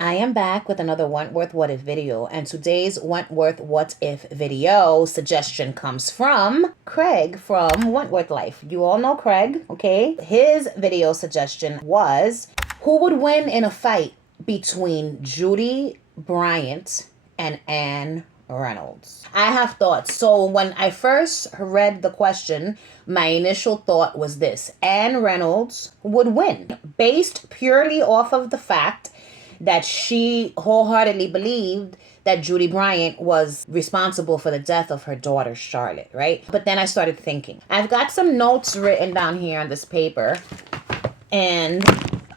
I am back with another Wentworth What If video, and today's Wentworth What If video suggestion comes from Craig from Wentworth Life. You all know Craig, okay? His video suggestion was, who would win in a fight between Judy Bryant and Anne Reynolds? I have thoughts. So when I first read the question, my initial thought was this: Anne Reynolds would win, based purely off of the fact that she wholeheartedly believed that Judy Bryant was responsible for the death of her daughter, Charlotte, right? But then I started thinking. I've got some notes written down here on this paper, and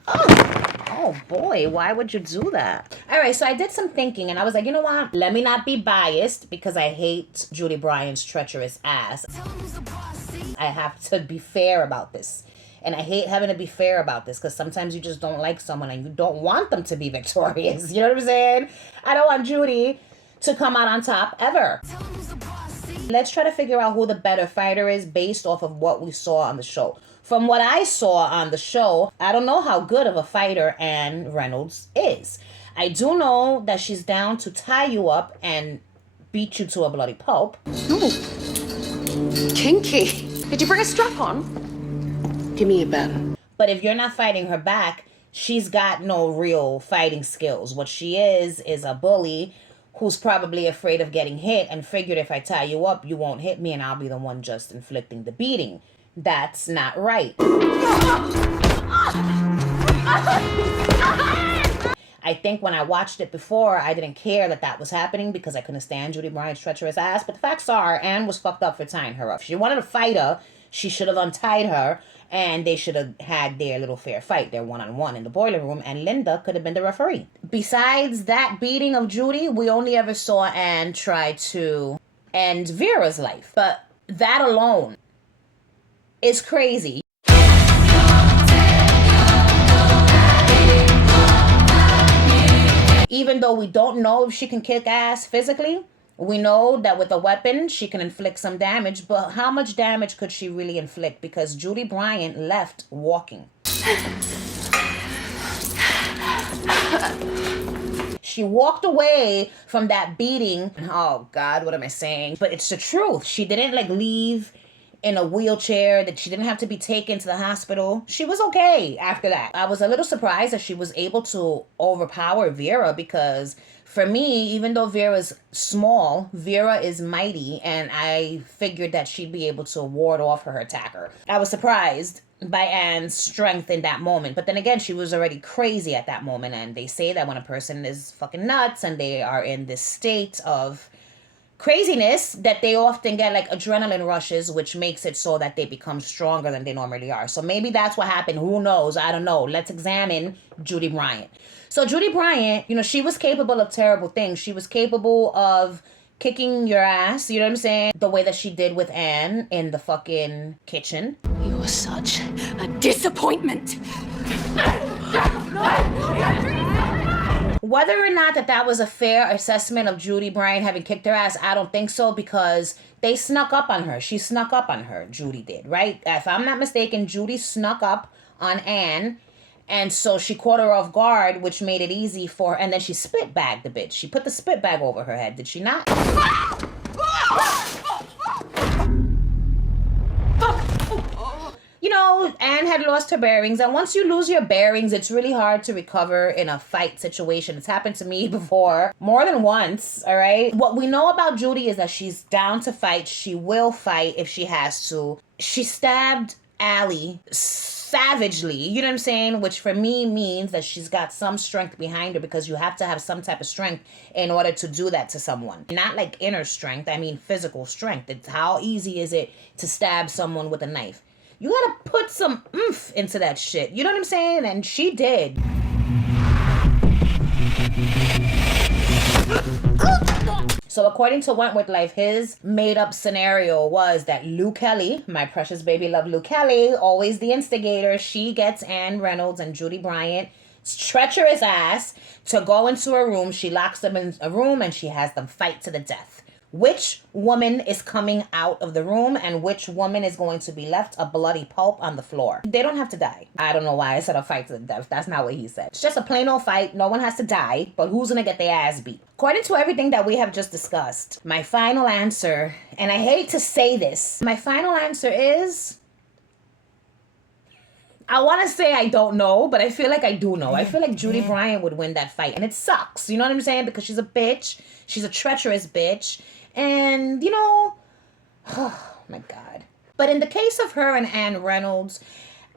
oh boy, why would you do that? All right, so I did some thinking, and I was like, you know what? Let me not be biased, because I hate Judy Bryant's treacherous ass. I have to be fair about this. And I hate having to be fair about this, because sometimes you just don't like someone and you don't want them to be victorious. You know what I'm saying? I don't want Judy to come out on top ever. Let's try to figure out who the better fighter is based off of what we saw on the show. From what I saw on the show, I don't know how good of a fighter Anne Reynolds is. I do know that she's down to tie you up and beat you to a bloody pulp. Ooh, kinky. Did you bring a strap on? Give me a pen. But if you're not fighting her back, she's got no real fighting skills. What she is a bully who's probably afraid of getting hit and figured, if I tie you up, you won't hit me and I'll be the one just inflicting the beating. That's not right. I think when I watched it before, I didn't care that that was happening because I couldn't stand Judy Bryant's treacherous ass. But the facts are, Anne was fucked up for tying her up. If she wanted to fight her, she should have untied her, and they should have had their little fair fight, their one-on-one in the boiler room, and Linda could have been the referee. Besides that beating of Judy, we only ever saw Anne try to end Vera's life. But that alone is crazy. Even though we don't know if she can kick ass physically, we know that with a weapon, she can inflict some damage, but how much damage could she really inflict? Because Judy Bryant left walking. She walked away from that beating. Oh God, what am I saying? But it's the truth. She didn't leave in a wheelchair, that she didn't have to be taken to the hospital. She was okay after that. I was a little surprised that she was able to overpower Vera, because for me, even though Vera's small, Vera is mighty, and I figured that she'd be able to ward off her attacker. I was surprised by Anne's strength in that moment. But then again, she was already crazy at that moment, and they say that when a person is fucking nuts and they are in this state of craziness, that they often get adrenaline rushes, which makes it so that they become stronger than they normally are. So maybe that's what happened. Who knows? I don't know. Let's examine Judy Bryant. So Judy Bryant, she was capable of terrible things. She was capable of kicking your ass, you know what I'm saying? The way that she did with Anne in the fucking kitchen. You are such a disappointment. Whether or not that was a fair assessment of Judy Bryant having kicked her ass, I don't think so, because they snuck up on her. She snuck up on her, Judy did, right? If I'm not mistaken, Judy snuck up on Anne, and so she caught her off guard, which made it easy for her, and then she spit bagged the bitch. She put the spit bag over her head, did she not? Anne had lost her bearings, and once you lose your bearings, it's really hard to recover in a fight situation. It's happened to me before, more than once, all right? What we know about Judy is that she's down to fight. She will fight if she has to. She stabbed Allie savagely, you know what I'm saying? Which for me means that she's got some strength behind her, because you have to have some type of strength in order to do that to someone. Not like inner strength, I mean physical strength. It's how easy is it to stab someone with a knife? You gotta put some oomph into that shit. You know what I'm saying? And she did. So according to Wentworth Life, his made-up scenario was that Lou Kelly, my precious baby love Lou Kelly, always the instigator, she gets Anne Reynolds and Judy Bryant's treacherous ass to go into a room. She locks them in a room and she has them fight to the death. which woman is coming out of the room and which woman is going to be left a bloody pulp on the floor. They don't have to die. I don't know why I said a fight to the death. That's not what he said. It's just a plain old fight. No one has to die, but who's gonna get their ass beat? According to everything that we have just discussed, my final answer, and I hate to say this, my final answer is, I want to say I don't know, but I feel like I do know. I feel like Judy Bryant would win that fight. And it sucks. You know what I'm saying? Because she's a bitch. She's a treacherous bitch. And, you know, oh my God. But in the case of her and Reynolds,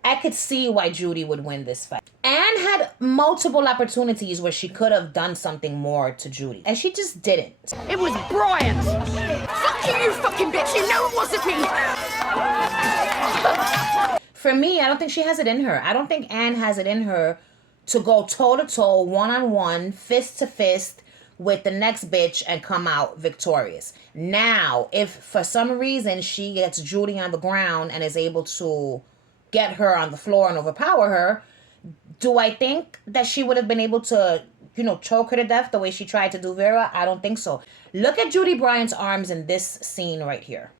I could see why Judy would win this fight. Anne had multiple opportunities where she could have done something more to Judy. And she just didn't. It was Bryant! Fuck you, you fucking bitch! You know it wasn't me! For me, I don't think she has it in her. I don't think Anne has it in her to go toe-to-toe, one-on-one, fist-to-fist with the next bitch and come out victorious. Now, if for some reason she gets Judy on the ground and is able to get her on the floor and overpower her, do I think that she would have been able to, you know, choke her to death the way she tried to do Vera? I don't think so. Look at Judy Bryant's arms in this scene right here.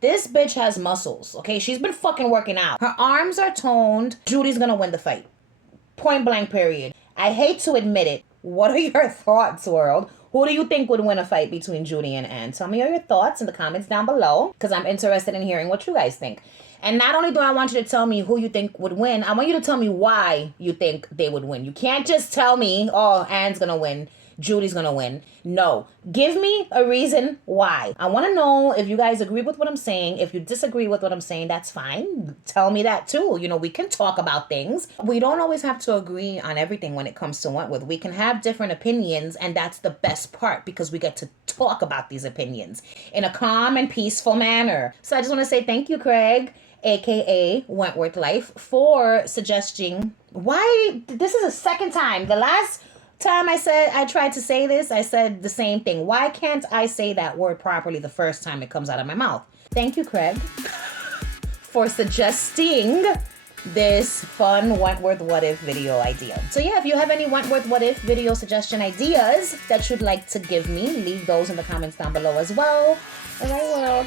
This bitch has muscles, okay? She's been fucking working out. Her arms are toned. Judy's gonna win the fight. Point blank, period. I hate to admit it. What are your thoughts, world? Who do you think would win a fight between Judy and Anne? Tell me your thoughts in the comments down below, because I'm interested in hearing what you guys think. And not only do I want you to tell me who you think would win, I want you to tell me why you think they would win. You can't just tell me, oh, Anne's gonna win, Judy's gonna win. No. Give me a reason why. I want to know if you guys agree with what I'm saying. If you disagree with what I'm saying, that's fine. Tell me that too. You know, we can talk about things. We don't always have to agree on everything when it comes to Wentworth. We can have different opinions, and that's the best part because we get to talk about these opinions in a calm and peaceful manner. So I just want to say thank you, Craig, aka Wentworth Life, for suggesting why this is the second time. The last time I tried to say this, I said the same thing. Why can't I say that word properly the first time it comes out of my mouth? Thank you, Craig, for suggesting this fun Wentworth What If video idea. So yeah, if you have any Wentworth What If video suggestion ideas that you'd like to give me, leave those in the comments down below as well. All right, world.